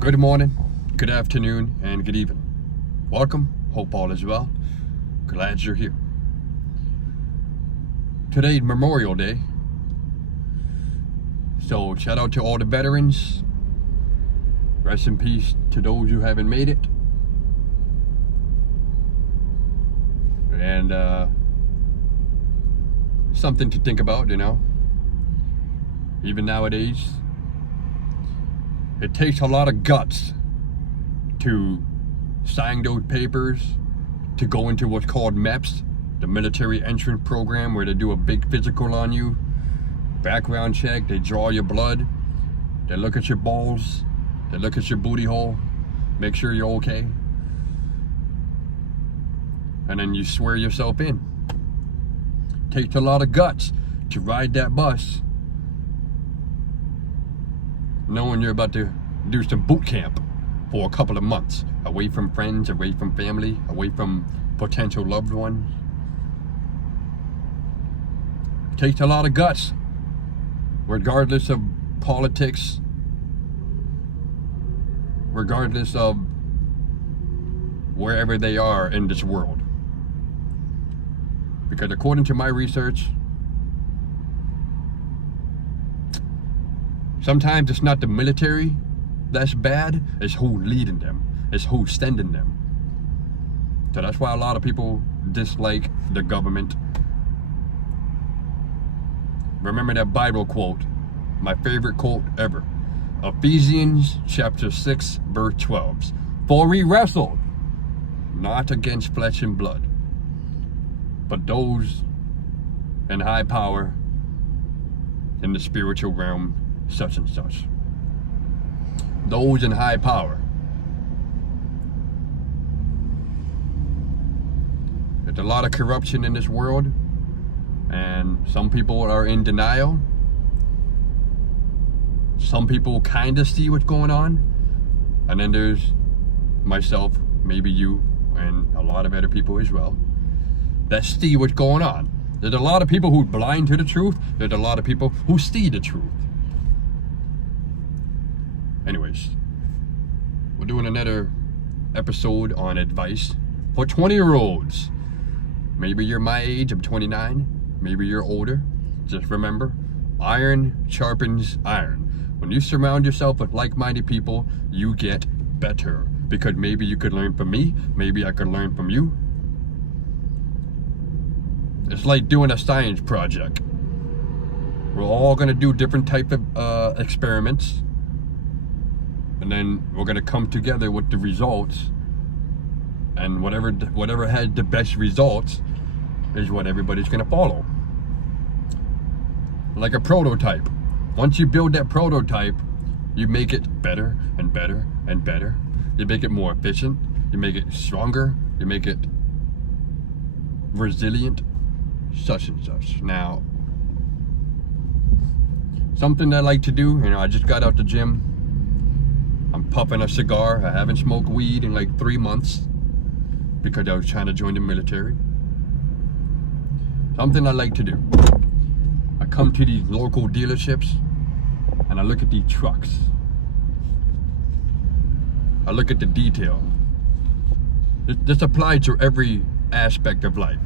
Good morning, good afternoon, and good evening. Welcome. Hope all is well. Glad you're here. Today's Memorial Day. So shout out to all the veterans. Rest in peace to those who haven't made it. And something to think about, even nowadays. It takes a lot of guts to sign those papers, to go into what's called MEPS, the military entrance program, where they do a big physical on you, background check, they draw your blood, they look at your balls, they look at your booty hole, make sure you're okay, and then you swear yourself in. Takes a lot of guts to ride that bus knowing you're about to do some boot camp for a couple of months, away from friends, away from family, away from potential loved ones. Takes a lot of guts, regardless of politics, regardless of wherever they are in this world. Because according to my research, sometimes it's not the military that's bad, it's who's leading them, it's who's sending them. So that's why a lot of people dislike the government. Remember that Bible quote, my favorite quote ever. Ephesians chapter 6, verse 12. For we wrestle not against flesh and blood, but those in high power in the spiritual realm, such and such. Those in high power. There's a lot of corruption in this world, and some people are in denial. Some people kind of see what's going on, and then there's myself, maybe you, and a lot of other people as well, that see what's going on. There's a lot of people who are blind to the truth. There's a lot of people who see the truth. Anyways, we're doing another episode on advice for 20-year-olds. Maybe you're my age, I'm 29. Maybe you're older. Just remember, iron sharpens iron. When you surround yourself with like-minded people, you get better. Because maybe you could learn from me, maybe I could learn from you. It's like doing a science project. We're all gonna do different type of experiments. And then we're gonna come together with the results, and whatever had the best results is what everybody's gonna follow. Like a prototype. Once you build that prototype, you make it better and better and better. You make it more efficient. You make it stronger. You make it resilient, such and such. Now, something I like to do, I just got out the gym. I'm puffing a cigar. I haven't smoked weed in like 3 months because I was trying to join the military. Something I like to do. I come to these local dealerships and I look at these trucks. I look at the detail. This applies to every aspect of life.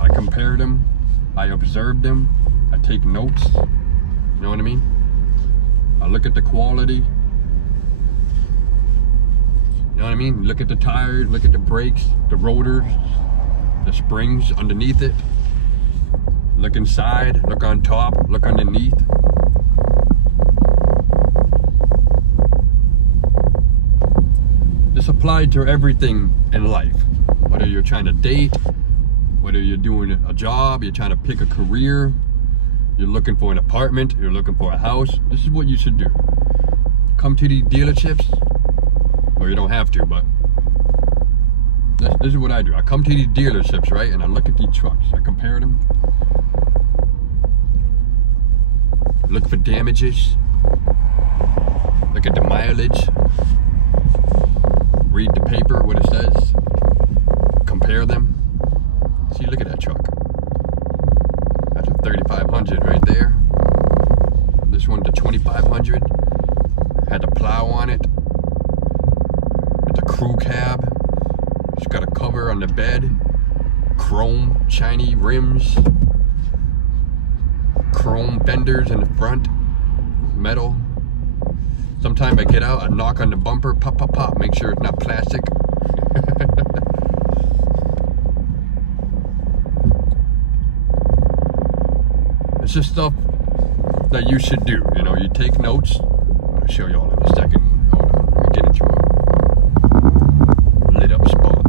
I compare them. I observe them. I take notes. You know what I mean? I look at the quality. You know what I mean? Look at the tires, look at the brakes, the rotors, the springs underneath it. Look inside, look on top, look underneath. This applied to everything in life. Whether you're trying to date, whether you're doing a job, you're trying to pick a career, you're looking for an apartment, you're looking for a house, this is what you should do. Come to these dealerships, or you don't have to, but this is what I do. I come to these dealerships, right, and I look at these trucks. I compare them. Look for damages. Look at the mileage. Read the paper, what it says. Compare them. See, look at that truck. That's a 3500 right there. This one to 2500. Had the plow on it. With the crew cab. It's got a cover on the bed. Chrome, shiny rims. Chrome fenders in the front. Metal. Sometimes I get out, I knock on the bumper, pop, pop, pop, make sure it's not plastic. It's just stuff that you should do. You know, you take notes. I'll show you all in a second. Hold on, let me get into a lit up spot.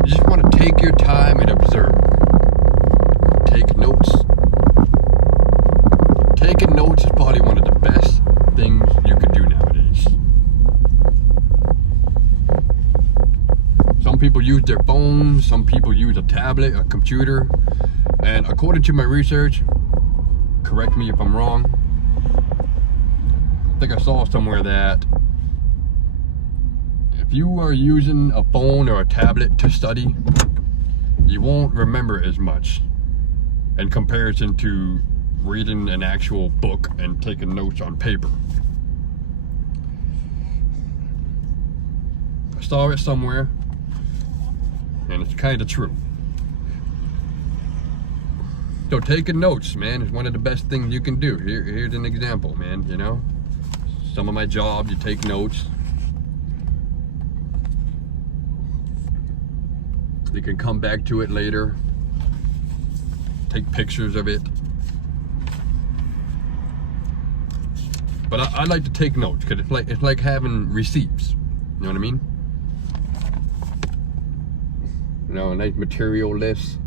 You just want to take your time and observe. Take notes. Taking notes is probably one of the best things you could do nowadays. Some people use their phones, some people use a tablet, a computer, and according to my research, correct me if I'm wrong, I think I saw somewhere that if you are using a phone or a tablet to study, you won't remember as much in comparison to reading an actual book and taking notes on paper. I saw it somewhere, and it's kind of true. So taking notes, man, is one of the best things you can do. Here's an example, man, you know. Some of my jobs, you take notes. You can come back to it later. Take pictures of it. But I like to take notes because it's like having receipts. You know what I mean? You know, a nice material list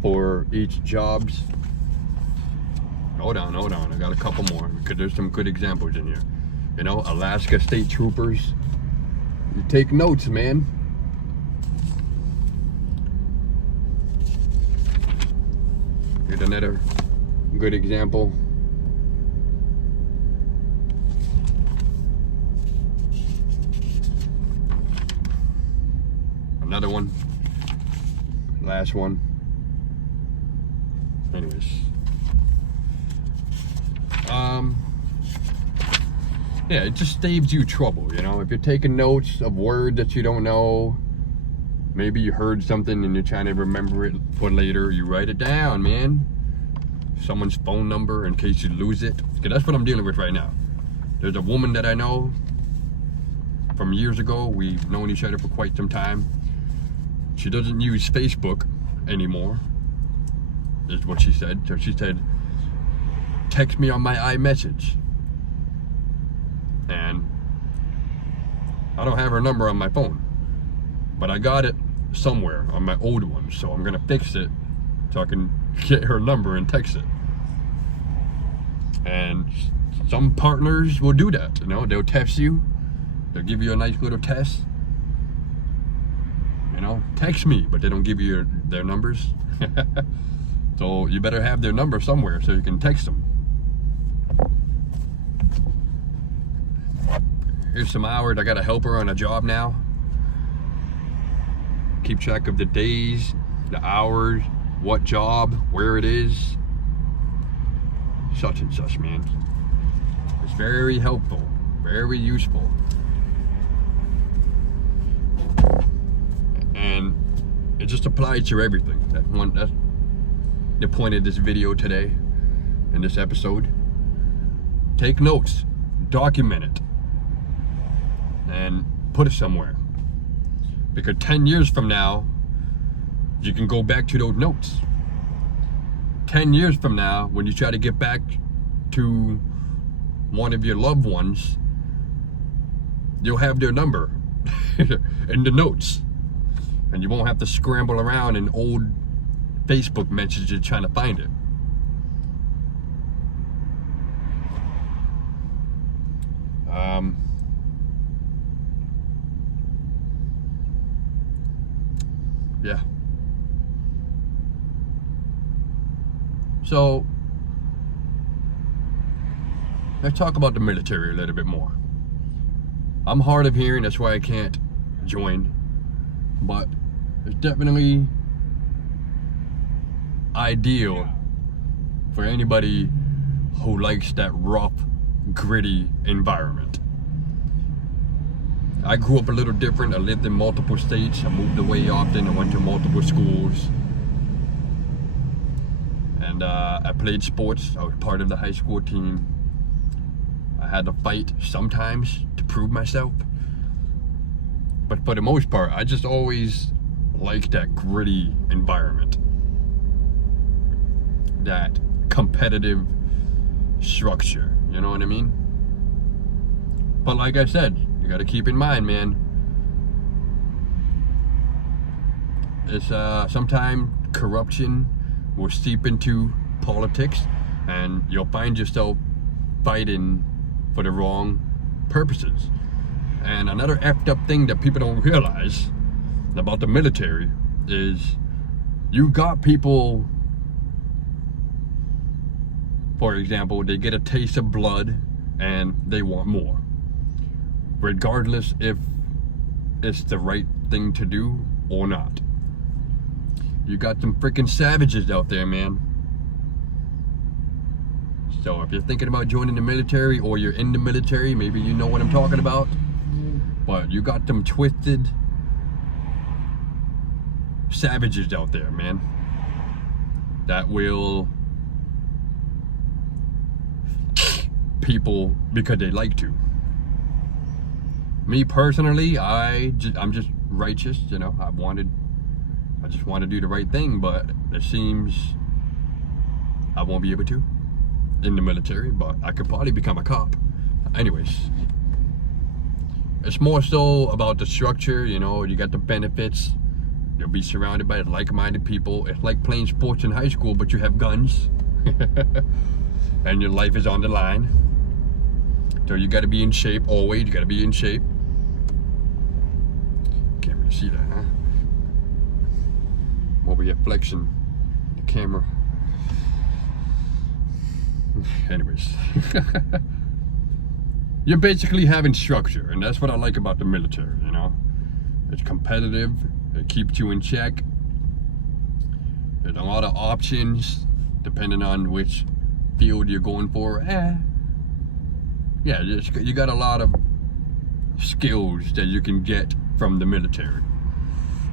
for each jobs. Hold on. I got a couple more because there's some good examples in here. You know, Alaska State Troopers. You take notes, man. Here's another good example. Another one. Last one. Anyways. Yeah, it just saves you trouble, you know. If you're taking notes of words that you don't know, maybe you heard something and you're trying to remember it for later, you write it down, man. Someone's phone number in case you lose it. Because that's what I'm dealing with right now. There's a woman that I know from years ago. We've known each other for quite some time. She doesn't use Facebook anymore, is what she said. So she said, text me on my iMessage. And I don't have her number on my phone, but I got it somewhere on my old one. So I'm gonna fix it so I can get her number and text it. And some partners will do that, you know, they'll text you, they'll give you a nice little test. You know, text me, but they don't give you their numbers. So you better have their number somewhere so you can text them. Here's some hours. I got a helper on a job now. Keep track of the days, the hours, what job, where it is. Such and such, man. It's very helpful, very useful. And it just applies to everything. That's the point of this video today, in this episode. Take notes, document it, and put it somewhere. Because 10 years from now, you can go back to those notes. 10 years from now, when you try to get back to one of your loved ones, you'll have their number in the notes. And you won't have to scramble around in old Facebook messages trying to find it. Yeah. So, let's talk about the military a little bit more. I'm hard of hearing, that's why I can't join. But it's definitely ideal for anybody who likes that rough, gritty environment. I grew up a little different. I lived in multiple states. I moved away often. I went to multiple schools. And I played sports. I was part of the high school team. I had to fight sometimes to prove myself. But for the most part, I just always liked that gritty environment. That competitive structure, you know what I mean? But like I said, you gotta keep in mind, man, it's sometimes corruption will seep into politics, and you'll find yourself fighting for the wrong purposes. And another effed up thing that people don't realize about the military is you got people, for example, they get a taste of blood and they want more, regardless if it's the right thing to do or not. You got some freaking savages out there, man. So if you're thinking about joining the military, or you're in the military, maybe you know what I'm talking about. But you got them twisted savages out there, man, that will people because they like to. Me personally, I'm just righteous, you know. I just want to do the right thing, but it seems I won't be able to in the military, but I could probably become a cop. Anyways, it's more so about the structure, you know. You got the benefits. You'll be surrounded by like-minded people. It's like playing sports in high school, but you have guns. And your life is on the line. So you got to be in shape always. You got to be in shape. Can't really see that, huh? Over here flexing the camera. Anyways. You're basically having structure, and that's what I like about the military, you know. It's competitive. It keeps you in check. There's a lot of options depending on which field you're going for. Yeah, you got a lot of skills that you can get from the military.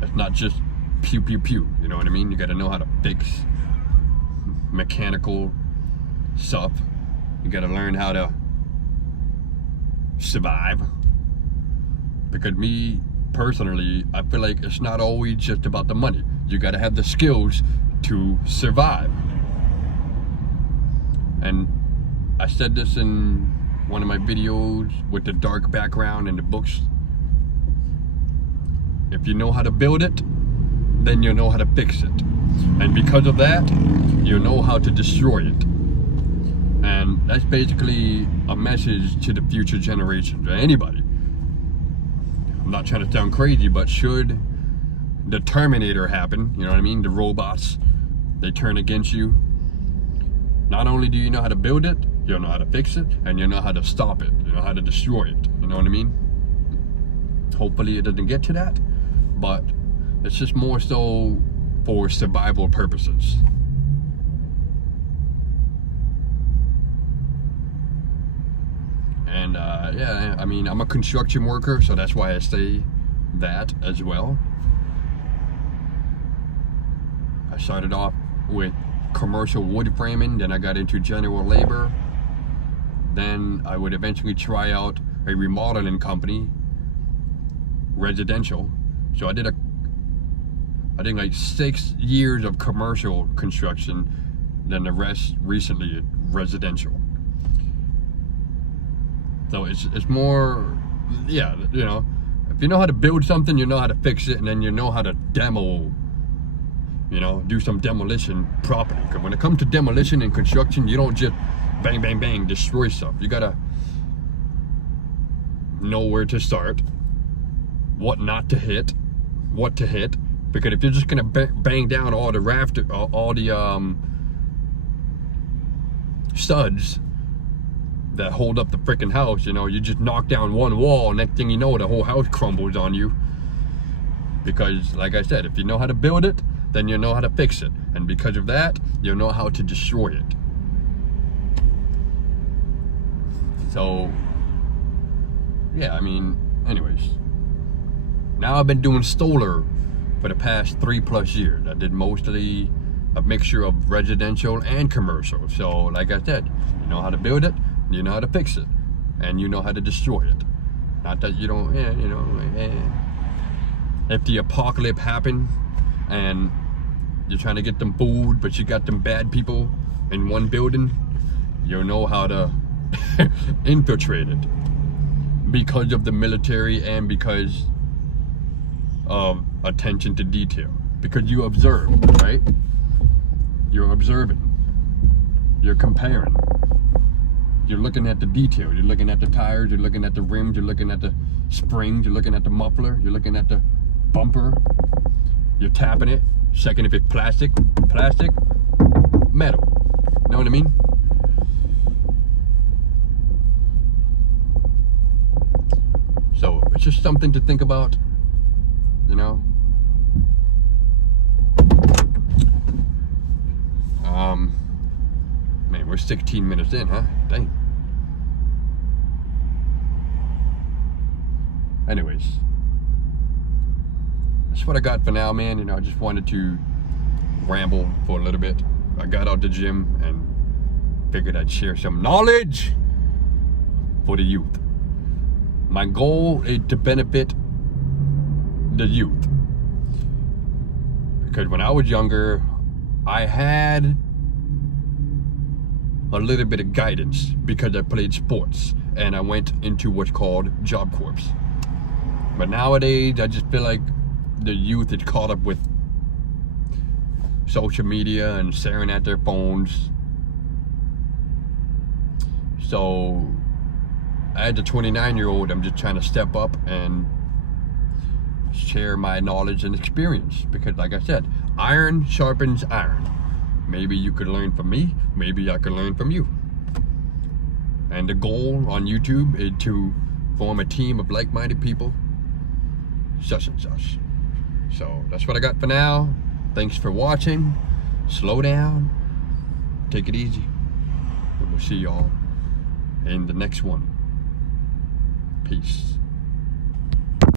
It's not just pew pew pew, you know what I mean? You got to know how to fix mechanical stuff. You got to learn how to survive. Because me personally, I feel like it's not always just about the money. You got to have the skills to survive. And I said this in one of my videos with the dark background and the books. If you know how to build it, then you know how to fix it. And because of that, you know how to destroy it. And that's basically a message to the future generations, or anybody. I'm not trying to sound crazy, but should the Terminator happen, you know what I mean? The robots, they turn against you. Not only do you know how to build it, you know how to fix it, and you know how to stop it. You know how to destroy it. You know what I mean? Hopefully it doesn't get to that, but it's just more so for survival purposes. And yeah, I mean, I'm a construction worker, so that's why I say that as well. I started off with commercial wood framing, then I got into general labor. Then I would eventually try out a remodeling company, residential. So I did like 6 years of commercial construction, then the rest recently residential. So it's more, yeah, you know, if you know how to build something, you know how to fix it, and then you know how to demo, you know, do some demolition properly. Because when it comes to demolition and construction, you don't just bang, bang, bang, destroy stuff. You gotta know where to start, what not to hit, what to hit. Because if you're just gonna bang down all the rafter, all the studs that hold up the freaking house, you know, you just knock down one wall, next thing you know, the whole house crumbles on you. Because, like I said, if you know how to build it, then you know how to fix it. And because of that, you know how to destroy it. So, yeah, I mean, anyways. Now I've been doing solar for the past 3+ years. I did mostly a mixture of residential and commercial. So, like I said, you know how to build it, you know how to fix it, and you know how to destroy it. Not that you don't, if the apocalypse happened and you're trying to get them food, but you got them bad people in one building, you'll know how to infiltrate it because of the military and because of attention to detail. Because you observe, right? You're observing. You're comparing. You're looking at the detail. You're looking at the tires. You're looking at the rims. You're looking at the springs. You're looking at the muffler. You're looking at the bumper. You're tapping it. Checking if it's plastic, metal. Know what I mean? So it's just something to think about, you know. Man, we're 16 minutes in, huh? Dang. Anyways, that's what I got for now, man. You know, I just wanted to ramble for a little bit. I got out the gym and figured I'd share some knowledge for the youth. My goal is to benefit the youth. Because when I was younger, I had a little bit of guidance because I played sports and I went into what's called Job Corps. But nowadays, I just feel like the youth is caught up with social media and staring at their phones. So, as a 29-year-old, I'm just trying to step up and share my knowledge and experience. Because like I said, iron sharpens iron. Maybe you could learn from me, maybe I could learn from you. And the goal on YouTube is to form a team of like-minded people, such and such. So that's what I got for now. Thanks for watching. Slow down, take it easy, and we'll see y'all in the next one. Peace.